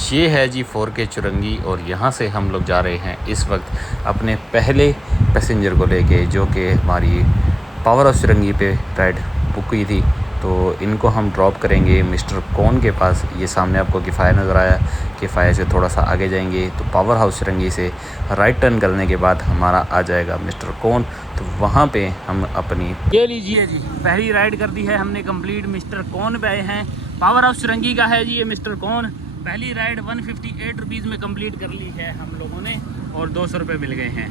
ये है जी 4K चुरंगी और यहाँ से हम लोग जा रहे हैं इस वक्त अपने पहले पैसेंजर को लेके, जो कि हमारी पावर हाउस चुरंगी पे राइड बुक हुई थी। तो इनको हम ड्रॉप करेंगे मिस्टर कौन के पास। ये सामने आपको किफ़ाया नज़र आया, किफ़ाया से थोड़ा सा आगे जाएंगे तो पावर हाउस चुरंगी से राइट टर्न करने के बाद हमारा आ जाएगा मिस्टर कौन। तो वहाँ पे हम अपनी ये लीजिए जी, पहली राइड कर दी है हमने कंप्लीट। मिस्टर कौन पे आए हैं, पावर हाउस चुरंगी का है जी ये मिस्टर कौन। पहली राइड 158 रुपीज़ में कंप्लीट कर ली है हम लोगों ने और 200 रुपये मिल गए हैं।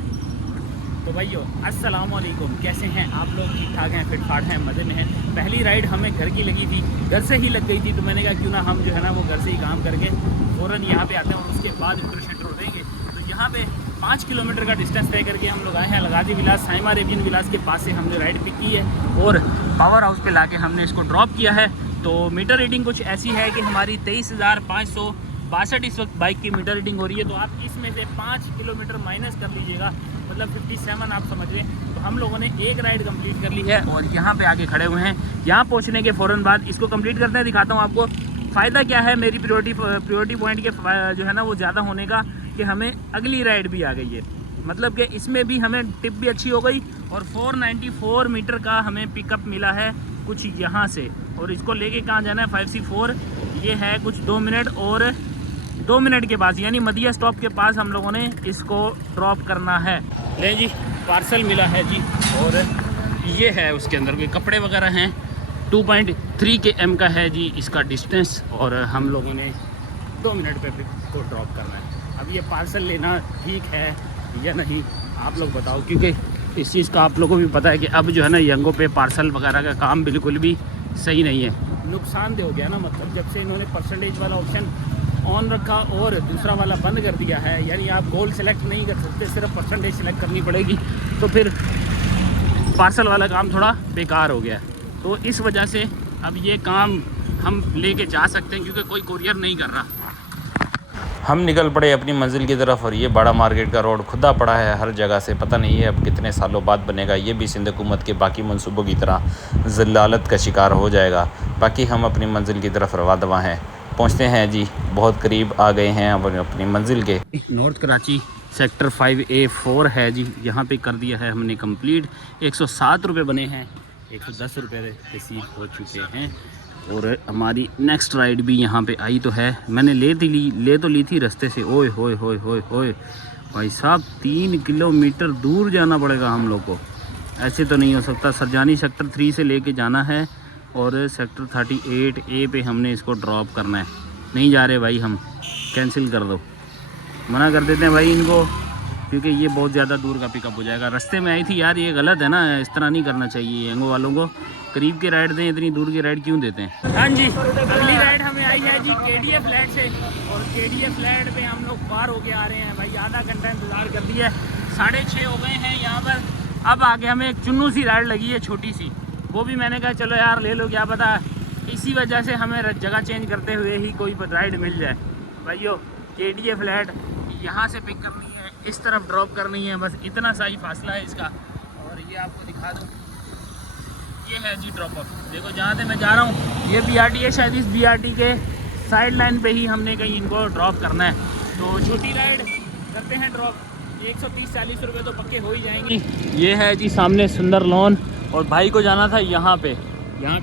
तो भाइयों अस्सलाम वालेकुम, कैसे हैं आप लोग? ठीक ठाक हैं, फिट फाट हैं, मज़े में हैं। पहली राइड हमें घर की लगी थी, घर से ही लग गई थी, तो मैंने कहा क्यों ना हम जो है ना वो घर से ही काम करके फ़ौरन यहाँ पे आते हैं और उसके बाद इंट्रो देंगे। तो यहाँ पे 5 किलोमीटर का डिस्टेंस तय करके हम लोग आए हैं लगाजी विलास, साइमा अरेबियन विलास के पास से हमने राइड पिक की है और पावर हाउस पे लाके हमने इसको ड्रॉप किया है। तो मीटर रीडिंग कुछ ऐसी है कि हमारी 23,562 इस वक्त बाइक की मीटर रीडिंग हो रही है। तो आप इसमें से 5 किलोमीटर माइनस कर लीजिएगा, मतलब 57 आप समझ लें। तो हम लोगों ने एक राइड कंप्लीट कर ली है और यहाँ पे आके खड़े हुए हैं। यहाँ पहुँचने के फ़ौरन बाद इसको कंप्लीट करते हैं, दिखाता हूँ आपको फ़ायदा क्या है मेरी प्रायोरिटी पॉइंट के जो है ना वो ज़्यादा होने का, कि हमें अगली राइड भी आ गई है। मतलब कि इसमें भी हमें टिप भी अच्छी हो गई और 494 मीटर का हमें पिकअप मिला है कुछ यहाँ से। और इसको लेके कहाँ जाना है 5C4, ये है कुछ 2 मिनट और 2 मिनट के पास, यानी मदिया स्टॉप के पास हम लोगों ने इसको ड्रॉप करना है। ले जी, पार्सल मिला है जी और ये है उसके अंदर के कपड़े वगैरह हैं। 2.3 km का है जी इसका डिस्टेंस और हम लोगों ने 2 मिनट पे को ड्रॉप करना है। अब ये पार्सल लेना ठीक है या नहीं आप लोग बताओ, क्योंकि इस चीज़ का आप लोगों को भी पता है कि अब जो है ना यंगों पे पार्सल वगैरह का काम बिल्कुल भी सही नहीं है, नुकसानदेह हो गया ना। मतलब जब से इन्होंने परसेंटेज वाला ऑप्शन ऑन रखा और दूसरा वाला बंद कर दिया है, यानी आप गोल सेलेक्ट नहीं कर सकते, सिर्फ परसेंटेज सेलेक्ट करनी पड़ेगी, तो फिर पार्सल वाला काम थोड़ा बेकार हो गया। तो इस वजह से अब ये काम हम लेके जा सकते हैं क्योंकि कोई कुरियर नहीं कर रहा। हम निकल पड़े अपनी मंजिल की तरफ और ये बड़ा मार्केट का रोड खुदा पड़ा है हर जगह से। पता नहीं है अब कितने सालों बाद बनेगा, ये भी सिंध हुकूमत के बाकी मनसूबों की तरह ज़लालत का शिकार हो जाएगा। बाकी हम अपनी मंजिल की तरफ रवा दवा हैं, पहुँचते हैं जी, बहुत करीब आ गए हैं अपनी मंजिल के। नॉर्थ कराची सेक्टर 5A4 है जी, यहाँ पे कर दिया है हमने कंप्लीट। 107 रुपये बने हैं, 110 रुपये रिसीव हो चुके हैं और हमारी नेक्स्ट राइड भी यहाँ पे आई तो है। मैंने ले तो ली थी रास्ते से। ओए होए होए होए होए भाई साहब, 3 किलोमीटर दूर जाना पड़ेगा हम लोग को, ऐसे तो नहीं हो सकता। सरजानी सेक्टर 3 से लेके जाना है और सेक्टर 38A पे हमने इसको ड्रॉप करना है। नहीं जा रहे भाई, हम कैंसिल कर दो, मना कर देते हैं भाई इनको, क्योंकि ये बहुत ज़्यादा दूर का पिकअप हो जाएगा। रास्ते में आई थी यार, ये गलत है ना, इस तरह नहीं करना चाहिए। यंगो वालों को करीब की राइड दें, इतनी दूर की राइड क्यों देते हैं। हाँ जी, अगली राइड हमें आई है जी KDA फ्लैट से और KDA फ्लैट पे हम लोग पार होके आ रहे हैं भाई। आधा घंटा इंतज़ार कर दिया है, 6:30 हो गए हैं यहाँ पर। अब आगे हमें एक चुन्नू सी राइड लगी है छोटी सी, वो भी मैंने कहा चलो यार ले लो, क्या पता इसी वजह से हमें जगह चेंज करते हुए ही कोई राइड मिल जाए। भाइयों KDA फ्लैट यहाँ से पिक करनी है, इस तरफ ड्रॉप करनी है, बस इतना सा ही फासला है इसका। और ये आपको दिखा दूँ, ये है जी ड्रॉप ऑफ। देखो जहाँ से मैं जा रहा हूँ ये BRT है, शायद इस BRT के साइड लाइन पे ही हमने कहीं इनको ड्रॉप करना है। तो छोटी राइड करते हैं ड्रॉप, 130-40 रुपये तो पक्के हो ही जाएंगे। ये है जी सामने सुंदर लॉन और भाई को जाना था यहाँ पे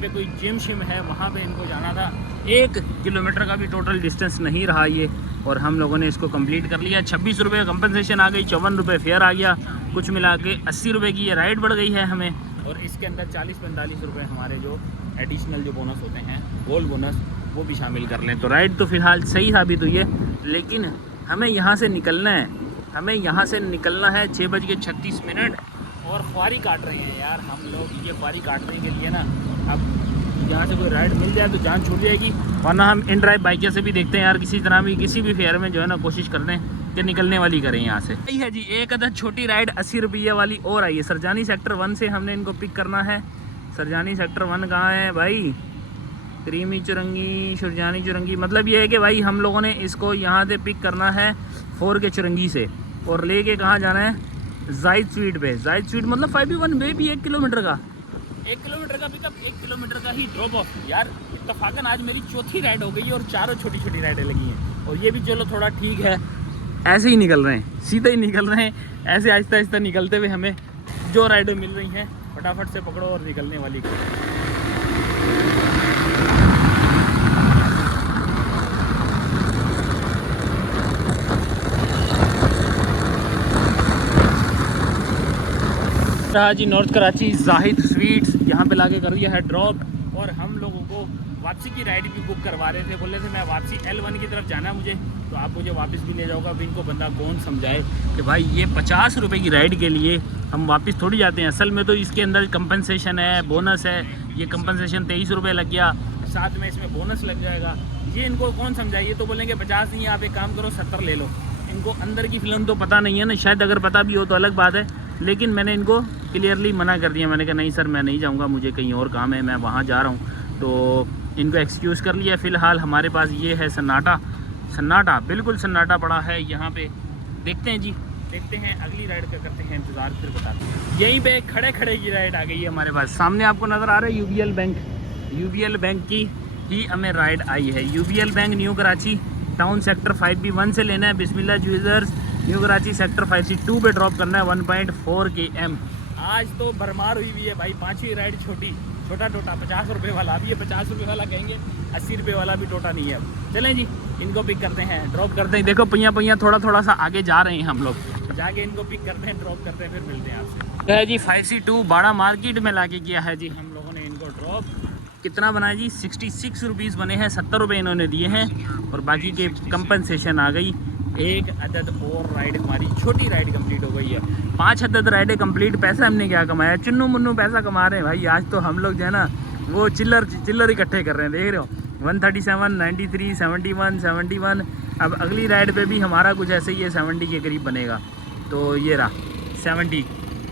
कोई जिम शिम है, वहाँ पे इनको जाना था। 1 किलोमीटर का भी टोटल डिस्टेंस नहीं रहा ये और हम लोगों ने इसको कंप्लीट कर लिया। 26 रुपये कंपनसेशन आ गई, 54 रुपये फेयर आ गया, कुछ मिला के 80 रुपये की ये राइड बढ़ गई है हमें। और इसके अंदर 40-45 रुपये हमारे जो एडिशनल जो बोनस होते हैं, गोल्ड बोनस, वो भी शामिल कर लें। तो राइड तो फ़िलहाल सही साबित हुई है, लेकिन हमें यहाँ से निकलना है, 6:36 और ख्वारी काट रहे हैं यार हम लोग। ये ख्वारी काटने के लिए ना अब यहाँ से कोई राइड मिल जाए तो जान छूट जाएगी, वरना हम इन ड्राइव बाइक से भी देखते हैं यार, किसी तरह भी किसी भी फेयर में जो है ना कोशिश करते हैं कि निकलने वाली करें यहाँ से। यही है जी, एक अदद छोटी राइड 80 रुपये वाली और आई है। सरजानी सेक्टर 1 से हमने इनको पिक करना है। सरजानी सेक्टर 1 कहाँ है भाई? करीमी चुरंगी, सुरजानी चुरंगी, मतलब ये है कि भाई हम लोगों ने इसको यहाँ से पिक करना है 4K चुरंगी से और लेके कहाँ जाना है? जायद स्वीट पे। जायद स्वीट मतलब 5B1 वे भी 1 किलोमीटर का, 1 किलोमीटर का पिकअप, 1 किलोमीटर का ही ड्रॉप ऑफ। यार इत्तफाकन आज मेरी चौथी राइड हो गई है और चारों छोटी छोटी राइडें लगी हैं। और ये भी चलो थोड़ा ठीक है, ऐसे ही निकल रहे हैं, सीधे ही निकल रहे हैं। ऐसे आहिस्ता आहिस्ता निकलते हुए हमें जो राइडें मिल रही हैं फटाफट से पकड़ो और निकलने वाली को। जी नॉर्थ कराची जाहिद स्वीट्स यहाँ पे लाके कर दिया है ड्रॉप, और हम लोगों को वापसी की राइड भी बुक करवा रहे थे। बोल रहे थे मैं वापसी L1 की तरफ जाना है मुझे, तो आप मुझे वापस भी ले जाओगा। अब इनको बंदा कौन समझाए कि भाई ये 50 रुपये की राइड के लिए हम वापस थोड़ी जाते हैं। असल में तो इसके अंदर कंपनसेशन है, बोनस है। ये कंपनसेशन 23 रुपये लग गया, साथ में इसमें बोनस लग जाएगा। ये इनको कौन समझाए? ये तो बोलेंगे 50 नहीं, आप एक काम करो 70 ले लो। इनको अंदर की फिल्म तो पता नहीं है ना, शायद अगर पता भी हो तो अलग बात है, लेकिन मैंने इनको क्लियरली मना कर दिया। मैंने कहा नहीं सर मैं नहीं जाऊँगा, मुझे कहीं और काम है, मैं वहाँ जा रहा हूँ। तो इनको एक्सक्यूज़ कर लिया। फ़िलहाल हमारे पास ये है सन्नाटा, बिल्कुल सन्नाटा पड़ा है यहाँ पे। देखते हैं जी, देखते हैं अगली राइड का करते हैं इंतज़ार, फिर बताते हैं। यहीं पे खड़े खड़े की राइड आ गई है हमारे पास। सामने आपको नज़र आ रहा है यूबीएल बैंक की ही हमें राइड आई है। UBL bank new Karachi town sector 5B1 से लेना है। Bismillah jewellers new Karachi sector 5C2 पे ड्रॉप करना है 1.4 km। आज तो भरमार हुई हुई है भाई। 5वीं राइड छोटा टोटा 50 रुपये वाला। अभी ये 50 रुपये वाला कहेंगे, 80 रुपये वाला भी टोटा नहीं है। अब चलें जी, इनको पिक करते हैं, ड्रॉप करते हैं। देखो पहिया थोड़ा सा आगे जा रहे हैं हम लोग, जाके इनको पिक करते हैं, ड्रॉप करते हैं, फिर मिलते हैं आपसे। है जी 5C2 बाड़ा मार्केट में लाके किया है जी हम लोगों ने इनको ड्रॉप। कितना बनाया जी? 66 रुपीज़ बने हैं, 70 रुपये इन्होंने दिए हैं, और बाकी के कंपनसेशन आ गई। एक अदद और राइड हमारी छोटी राइड कंप्लीट हो गई है। 5 अदद राइडें कंप्लीट। पैसा हमने क्या कमाया? चुन्नू मुन्नू पैसा कमा रहे हैं भाई। आज तो हम लोग जो है ना वो चिल्लर इकट्ठे कर रहे हैं, देख रहे हो। 137, 93, 71। अब अगली राइड पे भी हमारा कुछ ऐसे ही है, 70 के करीब बनेगा। तो ये रहा 70।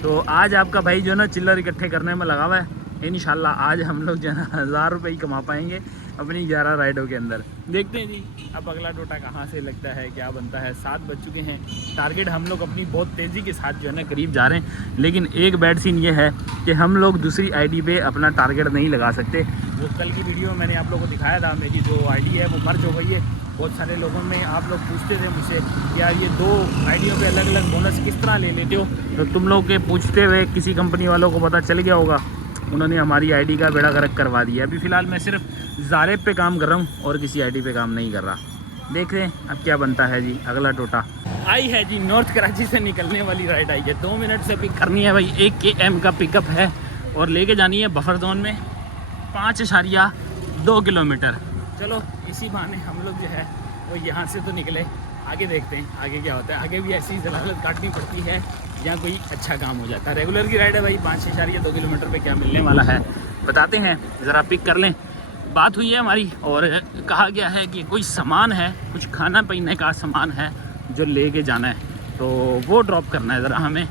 तो आज आपका भाई जो है ना चिल्लर इकट्ठे करने में लगा हुआ है। इंशाल्लाह आज हम लोग जो है ना 1000 रुपये ही कमा पाएंगे अपनी 11 राइडों के अंदर। देखते हैं जी अब अगला टोटा कहाँ से लगता है, क्या बनता है। 7 बज चुके हैं। टारगेट हम लोग अपनी बहुत तेज़ी के साथ जो है ना करीब जा रहे हैं, लेकिन एक बैड सीन ये है कि हम लोग दूसरी आईडी पे अपना टारगेट नहीं लगा सकते। वो कल की वीडियो में मैंने आप लोगों को दिखाया था, मेरी जो आईडी है वो मर्ज हो गई है। बहुत सारे लोगों में आप लोग पूछते थे मुझसे यार ये 2 आईडियों पे अलग अलग बोनस किस तरह ले लेते हो। तो तुम लोग के पूछते हुए किसी कंपनी वालों को पता चल गया होगा, उन्होंने हमारी आईडी का बेड़ा गर्क करवा दिया। अभी फ़िलहाल मैं सिर्फ ज़ारेब पे काम कर रहा हूँ और किसी आईडी पे काम नहीं कर रहा। देख रहे हैं अब क्या बनता है जी। अगला टोटा आई है जी, नॉर्थ कराची से निकलने वाली राइड आई है। 2 मिनट से पिक करनी है भाई। 1 km का पिकअप है और लेके जानी है बफर जोन में 5.2 किलोमीटर। चलो इसी बहाने हम लोग जो है वो यहाँ से तो निकले, आगे देखते हैं आगे क्या होता है। आगे भी ऐसी जलालत काटनी पड़ती है या कोई अच्छा काम हो जाता है। रेगुलर की राइड है भाई, 5.2 किलोमीटर पे क्या मिलने वाला है बताते हैं, ज़रा पिक कर लें। बात हुई है हमारी और कहा गया है कि कोई सामान है, कुछ खाना पीने का सामान है जो लेके जाना है, तो वो ड्रॉप करना है ज़रा हमें।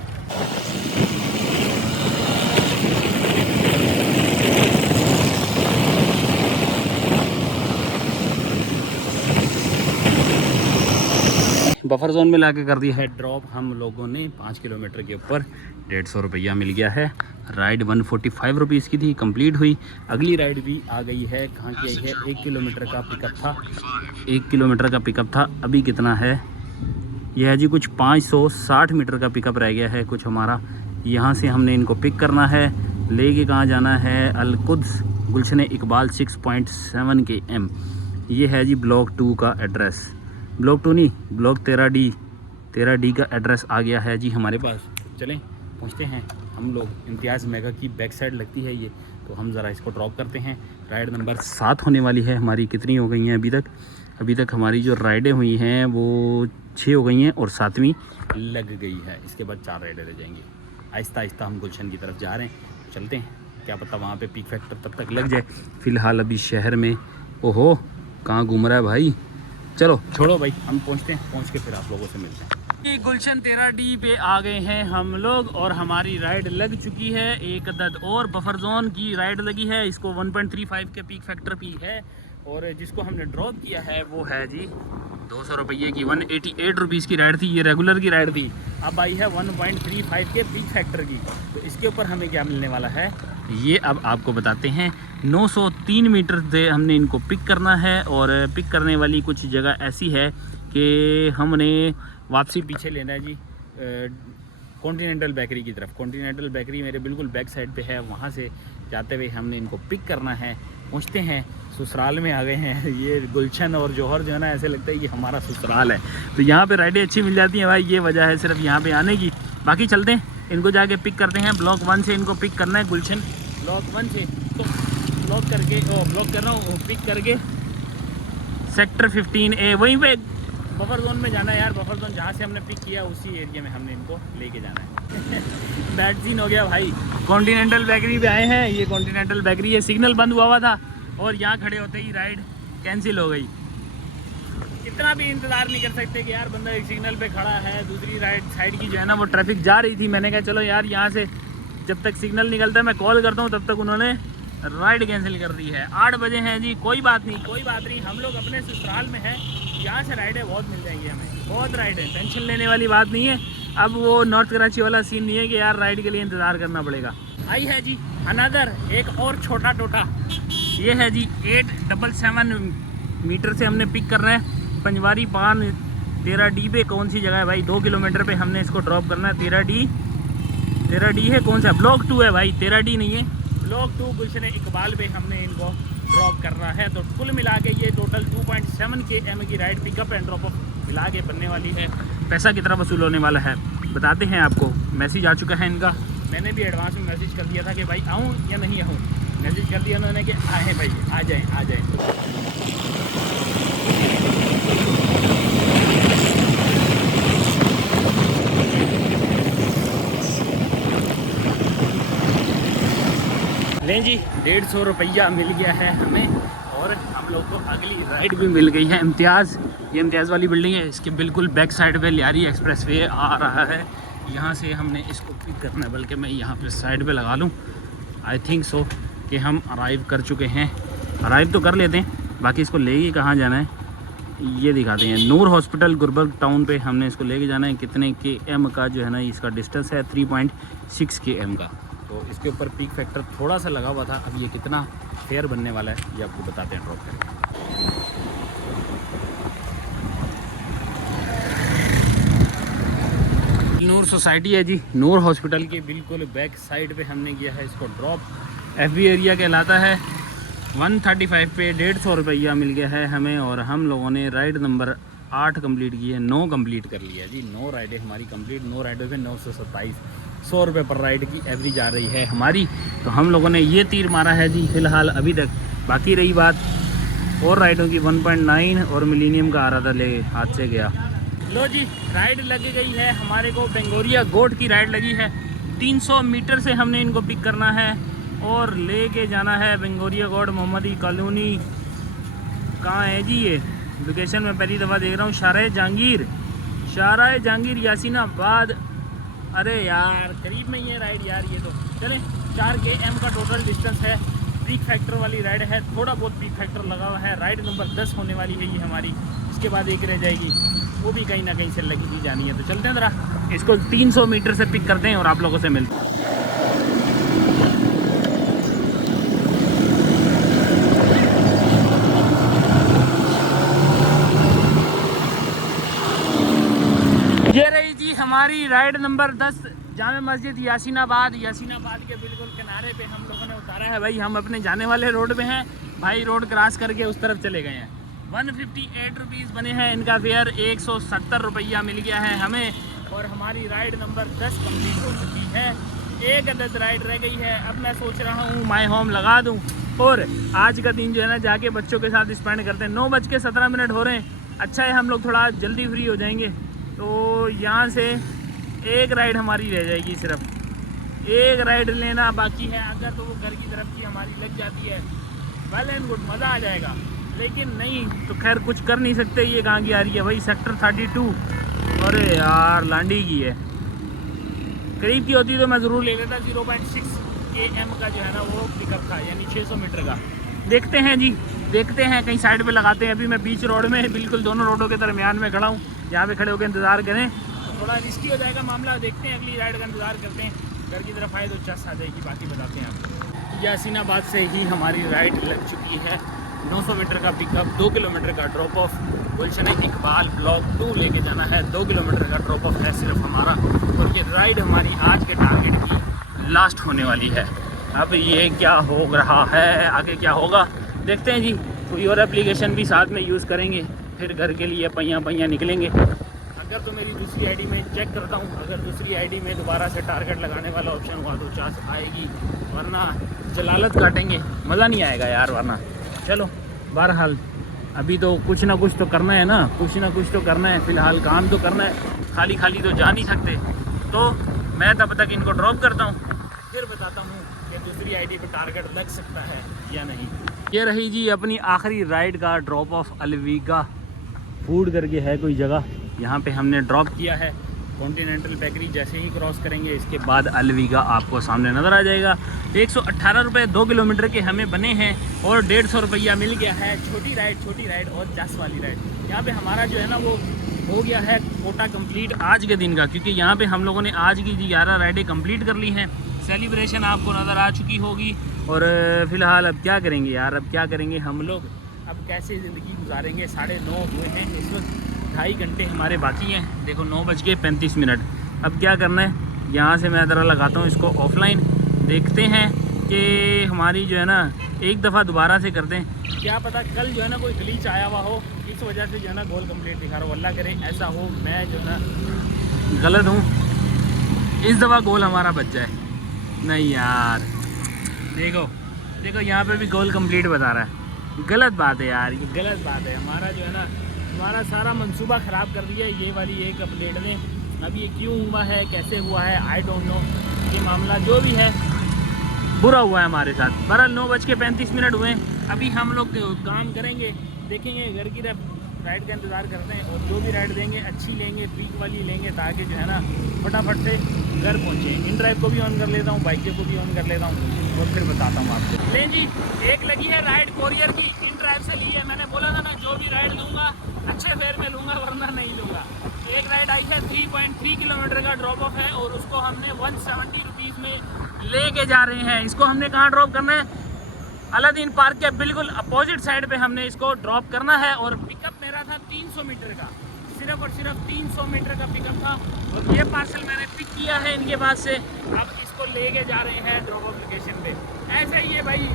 बफर जोन में लाके कर दिया है ड्रॉप हम लोगों ने 5 किलोमीटर के ऊपर। 150 रुपया मिल गया है। राइड 145 रुपीज़ की थी, कंप्लीट हुई। अगली राइड भी आ गई है। कहाँ की आई है? 1 किलोमीटर का पिकअप था। 1 किलोमीटर का पिकअप था। अभी कितना है? यह है जी कुछ 560 मीटर का पिकअप रह गया है कुछ हमारा। यहाँ से हमने इनको पिक करना है। लेके कहाँ जाना है? अलकुद्स गुलशन इकबाल 6.7 km। ये है जी ब्लॉक 2 का एड्रेस। ब्लॉक 2 नहीं, ब्लॉक 13D का एड्रेस आ गया है जी हमारे पास। चलें पहुँचते हैं हम लोग। इम्तियाज़ मेगा की बैक साइड लगती है ये, तो हम ज़रा इसको ड्रॉप करते हैं। राइड नंबर 7 होने वाली है हमारी। कितनी हो गई हैं अभी तक हमारी जो राइडें हुई हैं वो 6 हो गई हैं और 7वीं लग गई है। इसके बाद 4 राइडें रह जाएंगी। आहिस्ता आहिस्ता हम गुलशन की तरफ जा रहे हैं, चलते हैं। क्या पता वहाँ पे पीक फैक्टर तब तक लग जाए। फ़िलहाल अभी शहर में ओहो कहाँ घूम रहा है भाई। चलो छोड़ो भाई, हम पहुँचते हैं, पहुँच के फिर आप लोगों से मिलते हैं। गुलशन 13D पे आ गए हैं हम लोग और हमारी राइड लग चुकी है। एक अदद और बफर जोन की राइड लगी है। इसको 1.35 के पीक फैक्टर भी है और जिसको हमने ड्रॉप किया है वो है जी 200 रुपये की। 188 रुपीज़ की राइड थी, ये रेगुलर की राइड थी। अब आई है 1.35 के पीक फैक्टर की। तो इसके ऊपर हमें क्या मिलने वाला है? ये अब आपको बताते हैं। 903 मीटर से हमने इनको पिक करना है और पिक करने वाली कुछ जगह ऐसी है कि हमने वापसी पीछे लेना है जी कॉन्टिनेंटल बेकरी की तरफ। कॉन्टिनेंटल बेकरी मेरे बिल्कुल बैक साइड पे है, वहाँ से जाते हुए हमने इनको पिक करना है। पहुँचते हैं, ससुराल में आ गए हैं। ये गुलशन और जौहर जो है ना, ऐसे लगता है ये हमारा ससुराल है। तो यहाँ पे राइडें अच्छी मिल जाती हैं भाई, ये वजह है सिर्फ यहाँ पे आने की। बाकी चलते हैं, इनको जाके पिक करते हैं। ब्लॉक 1 से इनको पिक करना है गुलशन, ब्लॉक 1 से। तो ब्लॉक करके ब्लॉक कर रहा हूँ, पिक करके सेक्टर 15A वहीं पे बफर जोन में जाना है यार। बफर जोन जहाँ से हमने पिक किया उसी एरिया में हमने इनको लेके जाना है। बैड सीन हो गया भाई। कॉन्टिनेंटल बेकरी पे आए हैं, ये कॉन्टिनेंटल बेकरी है। सिग्नल बंद हुआ था और यहाँ खड़े होते ही राइड कैंसिल हो गई। इतना भी इंतज़ार नहीं कर सकते कि यार बंदा एक सिग्नल पे खड़ा है, दूसरी राइड साइड की जो है ना वो ट्रैफिक जा रही थी। मैंने कहा चलो यार यहाँ से जब तक सिग्नल निकलता है मैं कॉल करता हूँ, तब तक उन्होंने राइड कैंसिल कर दी है। 8 बजे हैं जी, कोई बात नहीं कोई बात नहीं, हम लोग अपने ससुराल में हैं, यहाँ से राइडें बहुत मिल जाएंगी हमें, बहुत राइड है, टेंशन लेने वाली बात नहीं है। अब वो नॉर्थ कराची वाला सीन नहीं है कि यार राइड के लिए इंतज़ार करना पड़ेगा। आई है जी अनदर एक और छोटा टोटा, ये है जी 877 मीटर से हमने पिक कर रहे हैं। पंजवारी पान 13D पे कौन सी जगह है भाई, 2 किलोमीटर पे हमने इसको ड्रॉप करना है। 13D है, कौन सा ब्लॉक 2 है भाई, 13D नहीं है, ब्लॉक 2 गुलशन इकबाल पे हमने इनको ड्रॉप करना है। तो कुल मिला के ये टोटल 2.7 km की ride pickup and drop up मिला के बनने वाली है। पैसा कितना वसूल होने वाला है बताते हैं आपको। मैसेज आ चुका है इनका, मैंने भी एडवांस में मैसेज कर दिया था कि भाई आऊँ या नहीं आऊँ। मैसेज कर दिया उन्होंने कि आए भाई, आ जाएँ आ जाएँ। लें जी 150 रुपया मिल गया है हमें और हम लोग को अगली राइड भी मिल गई है। इम्तियाज़, ये इम्तियाज़ वाली बिल्डिंग है, इसके बिल्कुल बैक साइड पे लियारी एक्सप्रेसवे आ रहा है। यहाँ से हमने इसको पिक करना है, बल्कि मैं यहाँ पे साइड पे लगा लूँ। आई थिंक सो कि हम अराइव कर चुके हैं, अराइव तो कर लेते हैं। बाकी इसको लेके कहाँ जाना है ये दिखाते हैं। नूर हॉस्पिटल गुरबर्ग टाउन पे हमने इसको लेके जाना है। कितने km का जो है ना इसका डिस्टेंस है, 3.6 km का। तो इसके ऊपर पीक फैक्टर थोड़ा सा लगा हुआ था, अब ये कितना फेयर बनने वाला है ये आपको बताते हैं ड्रॉप करके। नूर सोसाइटी है जी, नूर हॉस्पिटल के बिल्कुल बैक साइड पे हमने किया है इसको ड्रॉप। FB एरिया कहलाता है। 135 पे 150 रुपया मिल गया है हमें और हम लोगों ने राइड नंबर 8 कंप्लीट की है, 9 कंप्लीट कर लिया जी। 9 राइडें हमारी कंप्लीट, 9 राइडों पे 927, 100 रुपये पर राइड की एवरेज आ रही है हमारी। तो हम लोगों ने ये तीर मारा है जी फ़िलहाल अभी तक। बाकी रही बात और राइडों की, 1.9 और मिलीनियम का आ रहा था, ले हाथ से गया। लो जी राइड लग गई है हमारे को, बेंगोरिया गोट की राइड लगी है। 300 मीटर से हमने इनको पिक करना है और लेके जाना है बेंगोरिया गोट मोहम्मदी कॉलोनी। कहाँ है जी ये लोकेशन? मैं पहली दफ़ा देख रहा हूँ। शाराए जहांगीर यासीनाबाद। अरे यार करीब में ही है राइड यार ये तो। चलें, 4 km का टोटल डिस्टेंस है। पीक फैक्टर वाली राइड है, थोड़ा बहुत पीक फैक्टर लगा हुआ है। राइड नंबर 10 होने वाली है ये हमारी, इसके बाद एक रह जाएगी, वो भी कहीं ना कहीं से लगी ही जानी है। तो चलते हैं ज़रा इसको 300 मीटर से पिक करते हैं और आप लोगों से मिलते हैं। ये रही जी हमारी राइड नंबर 10, जामे मस्जिद यासीनाबाद। यासीनाबाद के बिल्कुल किनारे पे हम लोगों ने उतारा है भाई। हम अपने जाने वाले रोड पे हैं भाई, रोड क्रॉस करके उस तरफ चले गए हैं। 158 रुपीज़ बने हैं इनका फेयर, 170 रुपया मिल गया है हमें और हमारी राइड नंबर 10 कंप्लीट हो चुकी है। एक अदद राइड रह गई है। अब मैं सोच रहा हूँ माई होम लगा दूँ और आज का दिन जो है ना जाके बच्चों के साथ स्पेंड करते हैं। 9:17 हो रहे हैं। अच्छा है हम लोग थोड़ा जल्दी फ्री हो जाएंगे। तो यहाँ से एक राइड हमारी रह जाएगी, सिर्फ एक राइड लेना बाकी है। अगर तो वो घर की तरफ की हमारी लग जाती है, वेल एंड गुड, मज़ा आ जाएगा। लेकिन नहीं तो खैर कुछ कर नहीं सकते। ये कहाँ की आ रही है भाई? सेक्टर 32। अरे यार लांडी की है, करीब की होती तो मैं ज़रूर ले लेता। 0.6 km का जो है ना वो पिकअप था, यानी 600 मीटर का। देखते हैं जी, देखते हैं कहीं साइड पे लगाते हैं। अभी मैं बीच रोड में बिल्कुल दोनों रोडों के दरमियान में खड़ा हूँ, यहाँ पे खड़े होकर इंतज़ार करें तो थोड़ा रिस्की हो जाएगा मामला। देखते हैं, अगली राइड का इंतज़ार करते हैं। घर की तरफ आए तो चस आ जाएगी, बाकी बताते हैं आपको। यासीनाबाद से ही हमारी राइड लग चुकी है। 900 मीटर का पिकअप, 2 किलोमीटर का drop of. Gulshan Iqbal block 2 लेके जाना है। 2 किलोमीटर का ड्रॉप ऑफ है सिर्फ हमारा, और ये राइड हमारी आज के टारगेट की लास्ट होने वाली है। अब ये क्या हो रहा है, आगे क्या होगा देखते हैं जी। कोई और एप्लीकेशन भी साथ में यूज़ करेंगे, फिर घर के लिए पहिया निकलेंगे। अगर तो मेरी दूसरी आईडी में चेक करता हूँ, अगर दूसरी आईडी में दोबारा से टारगेट लगाने वाला ऑप्शन हुआ तो चांस आएगी, वरना जलालत काटेंगे, मज़ा नहीं आएगा यार वरना। चलो बहरहाल अभी तो कुछ ना कुछ तो करना है ना, कुछ ना कुछ तो करना है। फ़िलहाल काम तो करना है, खाली खाली तो जा नहीं सकते। तो मैं तब तक इनको ड्रॉप करता हूँ, फिर बताता हूँ कि दूसरी आईडी पे टारगेट लग सकता है या नहीं। ये रही जी अपनी आखिरी राइड का ड्रॉप ऑफ। अलवीगा फूड करके है कोई जगह, यहाँ पे हमने ड्रॉप किया है। कॉन्टिनेंटल बेकरी जैसे ही क्रॉस करेंगे इसके बाद अलवीगा आपको सामने नज़र आ जाएगा। 118 रुपये 2 किलोमीटर के हमें बने हैं, और 150 रुपया मिल गया है छोटी राइड और 10 वाली राइड। यहाँ पे हमारा जो है ना वो हो गया है कोटा कंप्लीट आज के दिन का, क्योंकि यहाँ पे हम लोगों ने आज की 11 राइडें कंप्लीट कर ली हैं। सेलिब्रेशन आपको नज़र आ चुकी होगी। और फ़िलहाल अब क्या करेंगे यार, अब क्या करेंगे हम लोग, अब कैसे ज़िंदगी गुजारेंगे। 9:30 हुए हैं इस वक्त, 2.5 घंटे हमारे बाकी हैं। देखो 9:35। अब क्या करना है, यहाँ से मैं ज़रा लगाता हूँ इसको ऑफलाइन, देखते हैं कि हमारी जो है ना एक दफ़ा दोबारा से कर दें। क्या पता कल जो है ना कोई ग्लिच आया हुआ हो, इस वजह से जो है ना गोल कंप्लीट दिखा रहा हो। अल्लाह करे ऐसा हो, मैं जो है ना गलत हूँ, इस दफ़ा गोल हमारा बच जाए। नहीं यार, देखो यहाँ पे भी गोल कंप्लीट बता रहा है। गलत बात है यार, ये गलत बात है। हमारा जो है ना हमारा सारा मंसूबा ख़राब कर दिया ये वाली एक अपडेट ने। अब ये क्यों हुआ है, कैसे हुआ है, आई डोंट नो। ये मामला जो भी है बुरा हुआ है हमारे साथ। बहरहाल 9:35 हुए। अभी हम लोग काम करेंगे, देखेंगे घर की राइड का इंतज़ार करते हैं, और जो भी राइड देंगे अच्छी लेंगे, पीक वाली लेंगे, ताकि जो है ना फटाफट से घर पहुँचे। इन ड्राइव को भी ऑन कर लेता हूँ, बाइक को भी ऑन कर लेता हूँ, और फिर बताता हूँ आपको। लें जी, एक लगी है राइड कोरियर की, इन ड्राइव से ली है। मैंने बोला था ना जो भी राइड लूँगा अच्छे फेयर में लूँगा, वरना नहीं लूँगा। एक राइड आई है, 3.3 किलोमीटर का ड्रॉप ऑफ है, और उसको हमने 170 रुपीज़ में ले के जा रहे हैं। इसको हमने कहाँ ड्रॉप करना है, अलादीन पार्क के बिल्कुल अपोजिट साइड पे हमने इसको ड्रॉप करना है। और पिकअप मेरा था 300 मीटर का, सिर्फ और सिर्फ 300 मीटर का पिकअप था, और ये पार्सल मैंने पिक किया है इनके पास से। अब इसको लेके जा रहे हैं ड्रॉप ऑफ लोकेशन पे। ऐसे ही है भाई,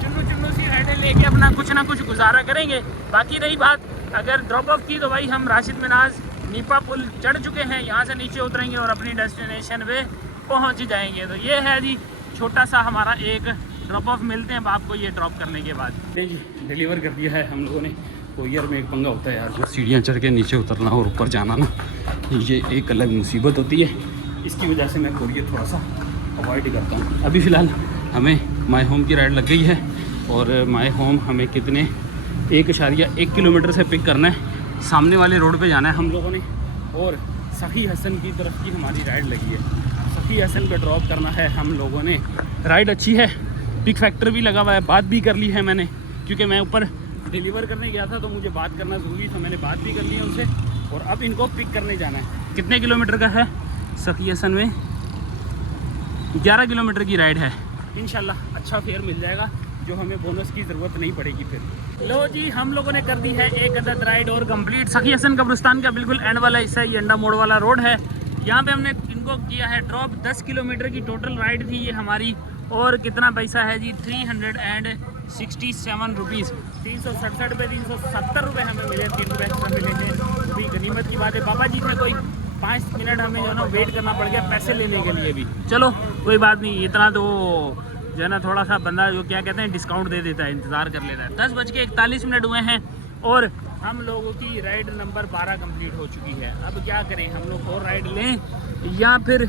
चुन्नू सी राइडें लेके अपना कुछ ना कुछ गुजारा करेंगे। बाकी रही बात अगर ड्रॉप ऑफ की, तो भाई हम राशिद मिनाज नीपा पुल चढ़ चुके हैं, यहाँ से नीचे उतरेंगे और अपनी डेस्टिनेशन पे पहुँच जाएंगे। तो ये है जी छोटा सा हमारा एक ड्रॉप ऑफ। मिलते हैं आपको ये ड्रॉप करने के बाद। जी डिलीवर कर दिया है हम लोगों ने। कोरियर में एक पंगा होता है यार, जो सीढ़ियाँ चढ़ के नीचे उतरना और ऊपर जाना ना, ये एक अलग मुसीबत होती है। इसकी वजह से मैं कोरियर थोड़ा सा अवॉइड करता हूँ। अभी फ़िलहाल हमें माई होम की राइड लग गई है, और माई होम हमें कितने 1.1 किलोमीटर से पिक करना है। सामने वाले रोड पे जाना है हम लोगों ने, और सखी हसन की तरफ की हमारी राइड लगी है। सखी हसन पे ड्रॉप करना है हम लोगों ने। राइड अच्छी है, पिक फैक्टर भी लगा हुआ है, बात भी कर ली है मैंने, क्योंकि मैं ऊपर डिलीवर करने गया था तो मुझे बात करना ज़रूरी था। मैंने बात भी कर ली है उनसे, और अब इनको पिक करने जाना है। कितने किलोमीटर का है सखी हसन में, 11 किलोमीटर की राइड है। इंशाल्लाह अच्छा फेयर मिल जाएगा, जो हमें बोनस की ज़रूरत नहीं पड़ेगी फिर। लो जी, हम लोगों ने कर दी है एक अदद राइड और कंप्लीट। सखी हसन कब्रिस्तान का बिल्कुल एंड वाला हिस्सा ये अंडा मोड़ वाला रोड है। यहाँ पे हमने इनको किया है ड्रॉप। 10 किलोमीटर की टोटल राइड थी ये हमारी, और कितना पैसा है जी 367 रुपीज़। 367 पे 370 रुपये हमें मिले, 3 रुपये एक्स्ट्रा मिले थे। अभी गनीमत की बात है, पापा जी थे कोई 5 मिनट हमें जो है ना वेट करना पड़ गया पैसे लेने के लिए भी। चलो कोई बात नहीं, इतना तो जो है ना थोड़ा सा बंदा जो क्या कहते हैं डिस्काउंट दे देता है, इंतज़ार कर लेता है। 10:41 हुए हैं, और हम लोगों की राइड नंबर 12 कंप्लीट हो चुकी है। अब क्या करें, हम लोग और राइड लें या फिर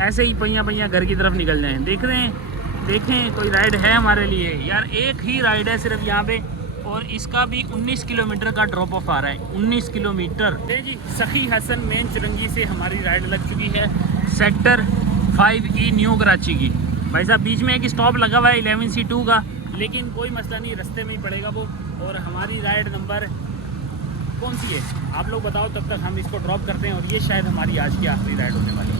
ऐसे ही पहिया घर की तरफ निकल जाएं। देखें कोई राइड है हमारे लिए यार। एक ही राइड है सिर्फ यहाँ पे, और इसका भी 19 किलोमीटर का ड्रॉप ऑफ आ रहा है। 19 किलोमीटर जी। सखी हसन मेन चुरंगी से हमारी राइड लग चुकी है, सेक्टर 5E न्यू कराची की। भाई साहब बीच में एक स्टॉप लगा हुआ है 11C2 का, लेकिन कोई मसला नहीं, रास्ते में ही पड़ेगा वो। और हमारी राइड नंबर कौन सी है आप लोग बताओ, तब तक हम इसको ड्रॉप करते हैं। और ये शायद हमारी आज की आखिरी राइड होने वाली है।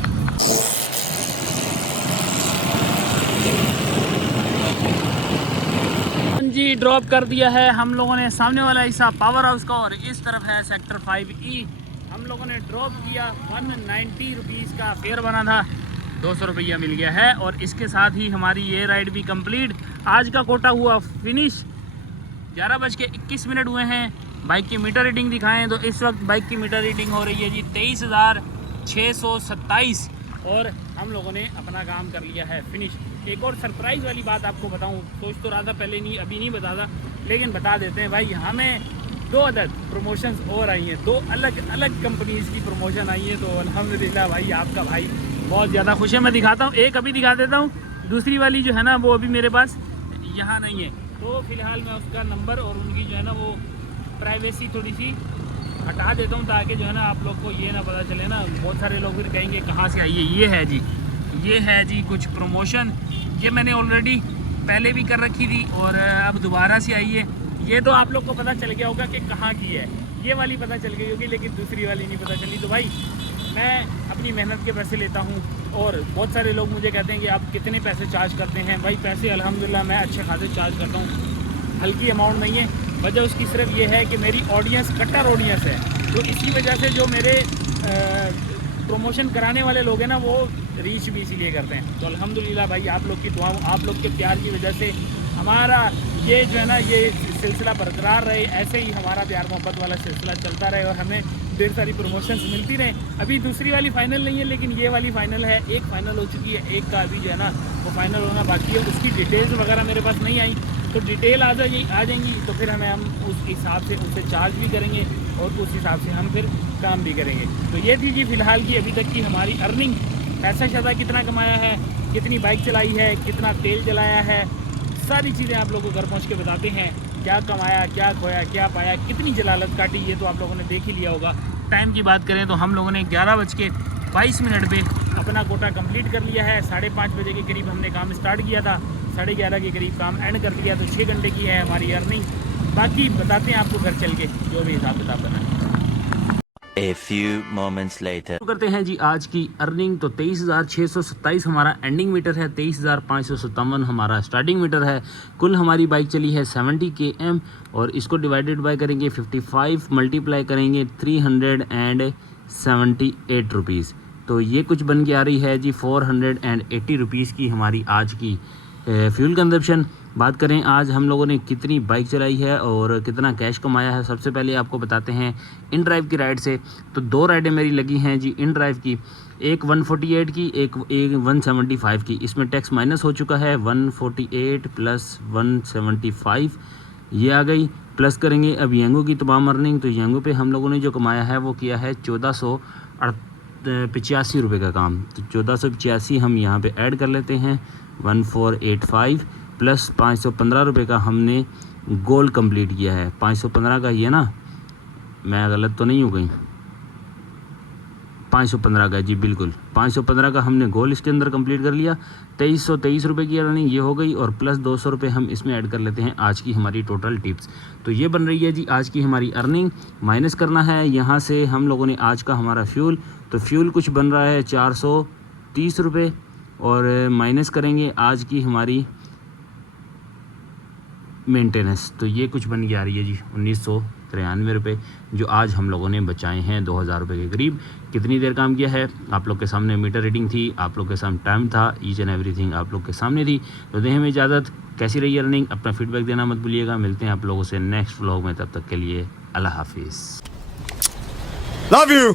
जी ड्रॉप कर दिया है हम लोगों ने। सामने वाला हिस्सा पावर हाउस का और इस तरफ है सेक्टर 5E। हम लोगों ने ड्रॉप किया। 190 रुपीज़ का फेयर बना था, 200 रुपया मिल गया है। और इसके साथ ही हमारी ये राइड भी कंप्लीट। आज का कोटा हुआ फिनिश। 11:21 हुए हैं। बाइक की मीटर रीडिंग दिखाएं तो इस वक्त बाइक की मीटर रीडिंग हो रही है जी 23,627 और हम लोगों ने अपना काम कर लिया है फिनिश। एक और सरप्राइज़ वाली बात आपको बताऊं, सोच तो रहा था पहले नहीं, अभी नहीं बताता, लेकिन बता देते हैं भाई। हमें 2 अदद प्रमोशंस और आई हैं, 2 अलग अलग कंपनीज़ की प्रमोशन आई है। तो अल्हम्दुलिल्लाह भाई, आपका भाई बहुत ज़्यादा खुश है। मैं दिखाता हूँ, एक अभी दिखा देता हूँ, दूसरी वाली जो है ना वो अभी मेरे पास यहाँ नहीं है। तो फ़िलहाल मैं उसका नंबर और उनकी जो है ना वो प्राइवेसी थोड़ी सी हटा देता हूँ, ताकि जो है ना आप लोग को ये ना पता चले ना, बहुत सारे लोग फिर कहेंगे कहाँ से आई है। ये है जी, ये है जी कुछ प्रमोशन। ये मैंने ऑलरेडी पहले भी कर रखी थी और अब दोबारा से आई है। ये तो आप लोग को पता चल गया होगा कि कहाँ की है, ये वाली पता चल गई होगी, लेकिन दूसरी वाली नहीं पता चली। तो भाई मैं अपनी मेहनत के पैसे लेता हूँ और बहुत सारे लोग मुझे कहते हैं कि आप कितने पैसे चार्ज करते हैं। भाई पैसे अल्हम्दुलिल्लाह मैं अच्छे खासे चार्ज करता हूँ, हल्की अमाउंट नहीं है। वजह उसकी सिर्फ ये है कि मेरी ऑडियंस कट्टर ऑडियंस है, तो इसी वजह से जो मेरे प्रमोशन कराने वाले लोग हैं ना वो रीच भी इसीलिए करते हैं। तो अल्हम्दुलिल्लाह भाई आप लोग की दुआओं, आप लोग के प्यार की वजह से हमारा ये जो है ना ये सिलसिला बरकरार रहे, ऐसे ही हमारा प्यार मोहब्बत वाला सिलसिला चलता रहे और हमें ढेर सारी प्रमोशंस मिलती रहे। अभी दूसरी वाली फ़ाइनल नहीं है, लेकिन ये वाली फ़ाइनल है। एक फ़ाइनल हो चुकी है, एक का अभी जो है ना वो फ़ाइनल होना बाकी है। उसकी डिटेल्स वगैरह मेरे पास नहीं आई, तो डिटेल आ जाएंगी तो फिर हम उस हिसाब से उनसे चार्ज भी करेंगे और उस हिसाब से हम फिर काम भी करेंगे। तो ये थी जी फ़िलहाल की अभी तक की हमारी अर्निंग। पैसा शैसा कितना कमाया है, कितनी बाइक चलाई है, कितना तेल जलाया है, सारी चीज़ें आप लोगों को घर पहुँच के बताते हैं। क्या कमाया, क्या खोया, क्या पाया, कितनी जलालत काटी, ये तो आप लोगों ने देख ही लिया होगा। टाइम की बात करें तो हम लोगों ने 11:22 पे अपना कोटा कंप्लीट कर लिया है। 5:30 बजे के करीब हमने काम स्टार्ट किया था, 11:30 के करीब काम एंड कर लिया। तो 6 घंटे की है हमारी अर्निंग। बाकी बताते हैं आपको घर चल के जो भी हिसाब किताब करना है। A few moments later. शुरू करते हैं जी आज की अर्निंग। तो 23,627 हमारा एंडिंग मीटर है, 23,557 हमारा स्टार्टिंग मीटर है। कुल हमारी बाइक चली है 70 km और इसको डिवाइडेड बाय करेंगे 55, मल्टीप्लाई करेंगे 378 रुपीज़। तो ये कुछ बन के आ रही है जी 480 रुपीज़ की हमारी आज की फ्यूल कंजप्शन। बात करें आज हम लोगों ने कितनी बाइक चलाई है और कितना कैश कमाया है, सबसे पहले आपको बताते हैं इन ड्राइव की राइड से। तो 2 राइडें मेरी लगी हैं जी इन ड्राइव की, एक 148 की, एक 175 की। इसमें टैक्स माइनस हो चुका है, 148 प्लस 175 ये आ गई। प्लस करेंगे अब येंगो की तमाम अर्निंग। तो येंगो पे हम लोगों ने जो कमाया है वो किया है 1485 रुपये का काम। तो 1485 हम यहाँ पे ऐड कर लेते हैं, 1485 प्लस 515 रुपये का हमने गोल कंप्लीट किया है। 515 का ये ना, मैं गलत तो नहीं हो गई, 515 का जी बिल्कुल, 515 का हमने गोल इसके अंदर कंप्लीट कर लिया। 2323 रुपये की अर्निंग ये हो गई और प्लस 200 रुपये हम इसमें ऐड कर लेते हैं आज की हमारी टोटल टिप्स। तो ये बन रही है जी आज की हमारी अर्निंग। माइनस करना है यहाँ से हम लोगों ने आज का हमारा फ्यूल, तो फ्यूल कुछ बन रहा है 430 रुपये और माइनस करेंगे आज की हमारी मेंटेनेंस, तो ये कुछ बन के आ रही है जी 1993 रुपये, जो आज हम लोगों ने बचाए हैं 2000 रुपये के करीब। कितनी देर काम किया है आप लोग के सामने मीटर रीडिंग थी, आप लोग के सामने टाइम था, ईच एंड एवरीथिंग आप लोग के सामने थी। तो दें हमें इजाज़त, कैसी रही अर्निंग अपना फीडबैक देना मत भूलिएगा। मिलते हैं आप लोगों से नेक्स्ट व्लॉग में, तब तक के लिए अल्लाह हाफिज़। Love you.